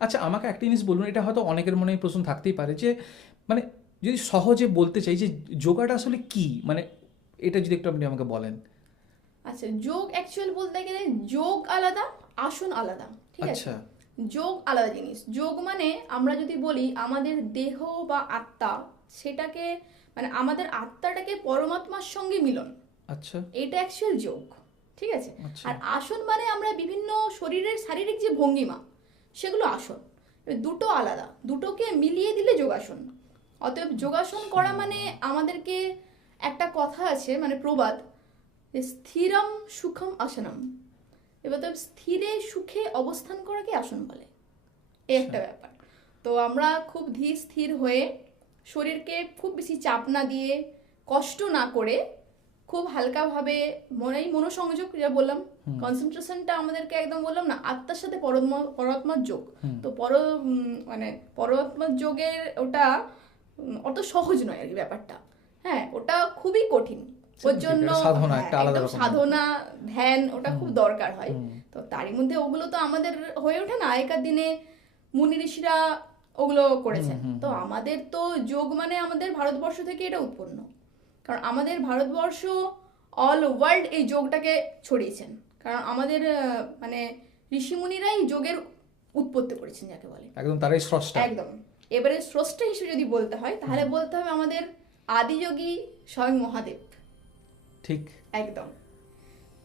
আচ্ছা, আমাকে একটা জিনিস বলুন, এটা হয়তো অনেকের মনে এই প্রশ্ন থাকতেই পারে যে মানে যদি সহজে বলতে চাই যে যোগাটা আসলে কি, মানে এটা যদি একটু আপনি আমাকে বলেন। আচ্ছা, যোগ অ্যাকচুয়াল বলতে গেলে যোগ আলাদা, আসন আলাদা, ঠিক আছে? আচ্ছা। যোগ আলাদা জিনিস। যোগ মানে আমরা যদি বলি আমাদের দেহ বা আত্মা, সেটাকে মানে আমাদের আত্মাটাকে পরমাত্মার সঙ্গে মিলন, আচ্ছা। এটা অ্যাকচুয়াল যোগ, ঠিক আছে? আচ্ছা। আর আসন মানে আমরা বিভিন্ন শরীরের শারীরিক যে ভঙ্গিমা, সেগুলো আসন। এবার দুটো আলাদা, দুটোকে মিলিয়ে দিলে যোগাসন। অতএব যোগাসন করা মানে আমাদেরকে, একটা কথা আছে মানে প্রবাদ, যে স্থিরম সুখম আসনম। এবার তো স্থিরে সুখে অবস্থান করাকে আসন বলে, এই আচ্ছা। একটা ব্যাপার। তো আমরা খুব ধীর স্থির হয়ে, শরীরকে খুব বেশি চাপ না দিয়ে, কষ্ট না করে, খুব হালকাভাবে মনেই মনোসংযোগ, যা বললাম, হুম। কনসেন্ট্রেশনটা আমাদেরকে একদম বললাম না, আত্মার সাথে পরমাত্মার যোগ। হুম। তো মানে পরমাত্মার যোগের ওটা অত সহজ নয় আর কি ব্যাপারটা। হ্যাঁ, ওটা খুবই কঠিন। ওর ঠিক, জন্য এটা সাধনা, হ্যাঁ, একটা আলাদা একদম রকমের। সাধনা, ধ্যান, ওটা খুব হুম। দরকার হয়। হুম। তো তারই মধ্যে ওগুলো তো আমাদের হয়ে ওঠে না, আগেকার দিনে মুনি ঋষিরা ওগুলো হুম। করেছেন। হুম। তো আমাদের তো যোগ মানে আমাদের ভারতবর্ষ থেকে এটা উৎপন্ন, কারণ আমাদের ভারতবর্ষ অল ওয়ার্ল্ড এই যোগটাকে ছড়িয়েছেন। কারণ আমাদের মানে ঋষিমুনিরাই যোগের উৎপত্তি করেছেন যাকে বলে। একদম তারাই স্রষ্টা। একদম। এবারে স্রষ্টা হিসেবে যদি বলতে হয়, তাহলে হুম। বলতে হবে আমাদের আদিযোগী স্বয়ং মহাদেব। ঠিক। একদম,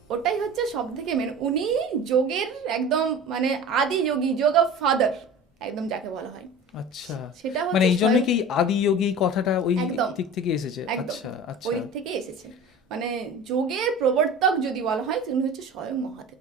ওটাই হচ্ছে সব থেকে মেন। উনি যোগের একদম মানে আদি যোগী, যোগ অফ ফাদার, একদম যাকে বলা হয়। আচ্ছা, সেটা মানে হচ্ছে এই জন্য কি আদি যোগী কথাটা ওই একদম দিক থেকে এসেছে? একদম আচ্ছা আচ্ছা। ওই দিক থেকে এসেছে। মানে যোগের প্রবর্তক যদি বলা হয়, উনি হচ্ছে স্বয়ং মহাদেব।